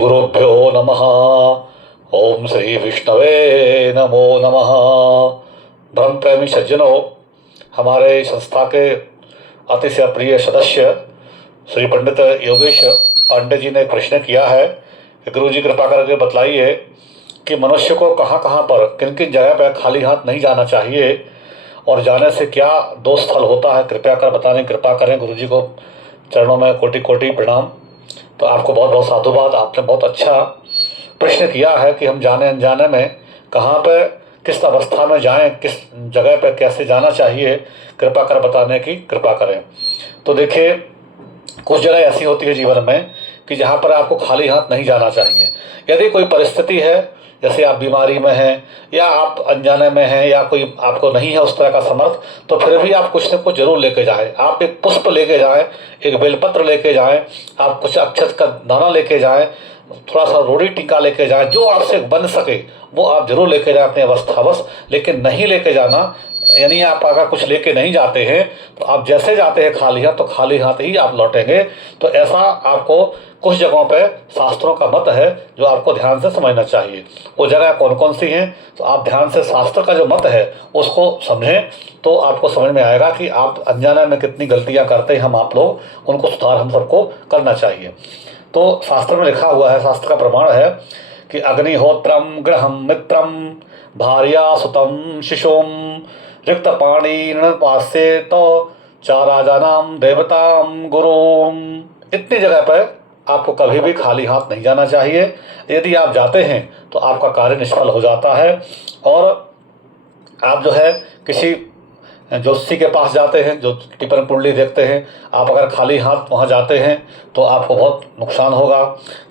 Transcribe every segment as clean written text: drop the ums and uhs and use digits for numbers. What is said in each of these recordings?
गुरुभ्यो नमः। ओम श्री विष्णवे नमो नमः। ब्रह्म प्रेमी सज्जनों, हमारे संस्था के अतिशय प्रिय सदस्य श्री पंडित योगेश पांडे जी ने एक प्रश्न किया है कि गुरु जी कृपा करके बतलाइए कि मनुष्य को कहाँ कहाँ पर किन किन जगह पर खाली हाथ नहीं जाना चाहिए और जाने से क्या दोष फल होता है। कृपया कर बताने कृपा करें। गुरु जी को चरणों में कोटि कोटि प्रणाम। तो आपको बहुत बहुत साधुवाद। आपने बहुत अच्छा प्रश्न किया है कि हम जाने अनजाने में कहाँ पर किस अवस्था में जाएं, किस जगह पर कैसे जाना चाहिए, कृपा कर बताने की कृपा करें। तो देखिए, कुछ जगह ऐसी होती है जीवन में कि जहाँ पर आपको खाली हाथ नहीं जाना चाहिए। यदि कोई परिस्थिति है, जैसे आप बीमारी में हैं या आप अनजाने में हैं या कोई आपको नहीं है उस तरह का समर्थ, तो फिर भी आप कुछ न कुछ जरूर लेके जाएं। आप एक पुष्प लेके जाएं, एक बेलपत्र लेके जाएं, आप कुछ अक्षत का दाना लेके जाएं, थोड़ा सा रोड़ी टीका लेके जाएं, जो आपसे बन सके वो आप जरूर लेके जाएं अपनी अवस्थावश। लेकिन नहीं लेके जाना, यानी आप अगर कुछ लेके नहीं जाते हैं तो आप जैसे जाते हैं खाली हाथ, तो खाली हाथ ही आप लौटेंगे। तो ऐसा आपको कुछ जगहों पे शास्त्रों का मत है जो आपको ध्यान से समझना चाहिए। वो जगह कौन कौन सी हैं, तो आप ध्यान से शास्त्र का जो मत है उसको समझें, तो आपको समझ में आएगा कि आप अनजाने में कितनी गलतियां करते हैं। हम आप लोग उनको सुधार हम सबको करना चाहिए। तो शास्त्र में लिखा हुआ है, शास्त्र का प्रमाण है कि अग्निहोत्रम गृहम मित्रम भार्या सुतम शिशुम रिक्त पाणी पासे तो चार राजानाम देवताम गुरुम। इतनी जगह पर आपको कभी भी खाली हाथ नहीं जाना चाहिए। यदि आप जाते हैं तो आपका कार्य निष्फल हो जाता है। और आप जो है किसी ज्योतिषी के पास जाते हैं, जो टिप्पण कुंडली देखते हैं, आप अगर खाली हाथ वहाँ जाते हैं तो आपको बहुत नुकसान होगा।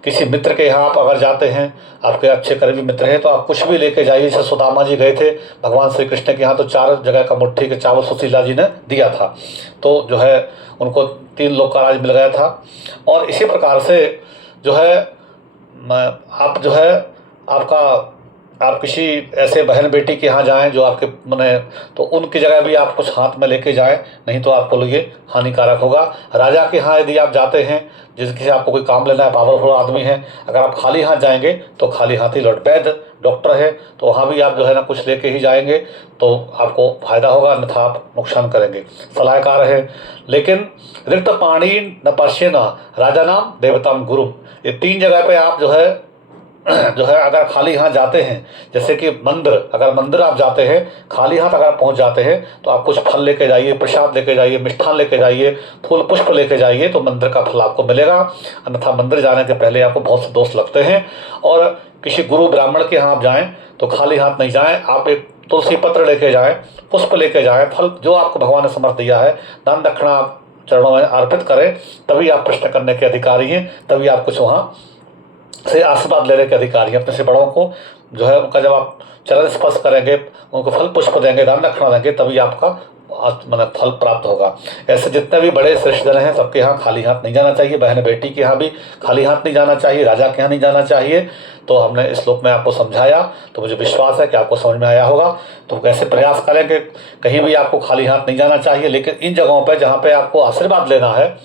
किसी मित्र के यहाँ आप अगर जाते हैं, आपके अच्छे करीबी मित्र हैं, तो आप कुछ भी लेके जाइए। जैसे सुदामा जी गए थे भगवान श्री कृष्ण के यहाँ, तो 4 जगह का मुट्ठी के चावल सुशीला जी ने दिया था, तो जो है उनको 3 लोक का राज मिल गया था। और इसी प्रकार से जो है आप जो है आप किसी ऐसे बहन बेटी के यहाँ जाएं जो आपके मने, तो उनकी जगह भी आप कुछ हाथ में लेके जाएं, नहीं तो आपको लिए हानिकारक होगा। राजा के यहाँ यदि आप जाते हैं, जिसके से आपको कोई काम लेना है, पावरफुल आदमी है, अगर आप खाली हाथ जाएंगे तो खाली हाथ ही लौट। वैद्य डॉक्टर है तो वहाँ भी आप जो है ना कुछ लेके ही जाएंगे तो आपको फायदा होगा, अन्यथा आप नुकसान करेंगे। सलाहकार है। लेकिन रिक्त पाणी न पश्येना राजा नाम देवताम गुरु, ये 3 जगह पे आप जो है अगर खाली हाथ जाते हैं, जैसे कि मंदिर, अगर मंदिर आप जाते हैं खाली हाथ अगर पहुंच जाते हैं तो आप कुछ फल लेके जाइए, प्रसाद लेके जाइए, मिष्ठान लेके जाइए, फूल पुष्प लेके जाइए, तो मंदिर का फल आपको मिलेगा। अन्यथा मंदिर जाने के पहले आपको बहुत से दोष लगते हैं। और किसी गुरु ब्राह्मण के यहाँ आप जाएं तो खाली हाथ नहीं जाएं। आप एक तुलसी पत्र लेके जाएं, पुष्प लेके जाएं, फल जो आपको भगवान ने समर्थ दिया है, दान दक्षिणा आप चरणों में अर्पित करें, तभी आप प्रश्न करने के अधिकारी हैं, तभी आप कुछ वहाँ से आशीर्वाद लेने के अधिकारी हैं। अपने से बड़ों को जो है उनका जब आप चरण स्पर्श करेंगे, उनको फल पुष्प देंगे, दान दक्षिणा देंगे, तभी आपका मतलब फल प्राप्त होगा। ऐसे जितने भी बड़े श्रेष्ठ जन हैं सबके यहाँ खाली हाथ नहीं जाना चाहिए। बहन बेटी के यहाँ भी खाली हाथ नहीं जाना चाहिए, राजा के यहाँ नहीं जाना चाहिए। तो हमने इस श्लोक में आपको समझाया, तो मुझे विश्वास है कि आपको समझ में आया होगा। तो कैसे प्रयास करेंगे, कहीं भी आपको खाली हाथ नहीं जाना चाहिए। लेकिन इन जगहों पर जहाँ पे आपको आशीर्वाद लेना है,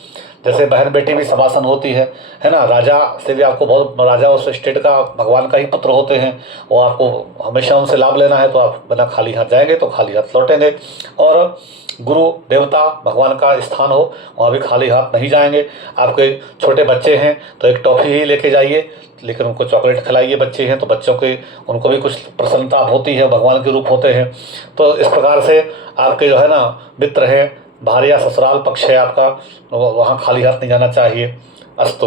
जैसे बहन बेटी भी सभासन होती है ना, राजा से भी आपको बहुत, राजा उस स्टेट का भगवान का ही पुत्र होते हैं, वो आपको हमेशा उनसे लाभ लेना है, तो आप बिना खाली हाथ जाएंगे तो खाली हाथ लौटेंगे। और गुरु देवता भगवान का स्थान हो वहाँ भी खाली हाथ नहीं जाएंगे। आपके छोटे बच्चे हैं तो एक टॉफ़ी ही लेके जाइए, लेकिन उनको चॉकलेट खिलाइए। बच्चे हैं तो बच्चों के उनको भी कुछ प्रसन्नता होती है, भगवान के रूप होते हैं। तो इस प्रकार से आपके जो है ना मित्र हैं, भार्या ससुराल पक्ष है आपका, वहाँ खाली हाथ नहीं जाना चाहिए। अस्तु।